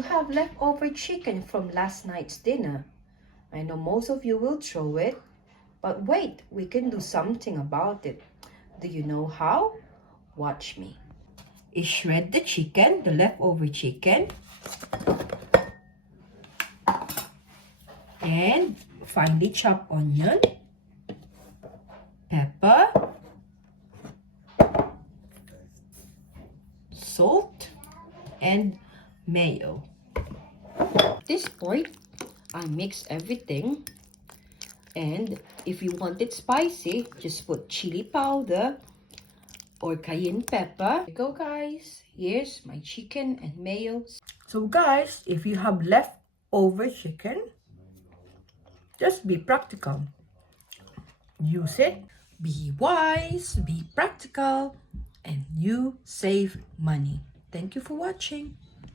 you have leftover chicken from last night's dinner, I know most of you will throw it, but wait, we can do something about it. Do you know how? Watch me. Shred the chicken, the leftover chicken, and finely chop onion, pepper, salt, and mayo. At this point, I mix everything, and if you want it spicy, just put chili powder or cayenne pepper. Here you go, guys. Here's my chicken and mayo. So guys, if you have leftover chicken, just be practical. Use it. Be wise, be practical, and you save money. Thank you for watching.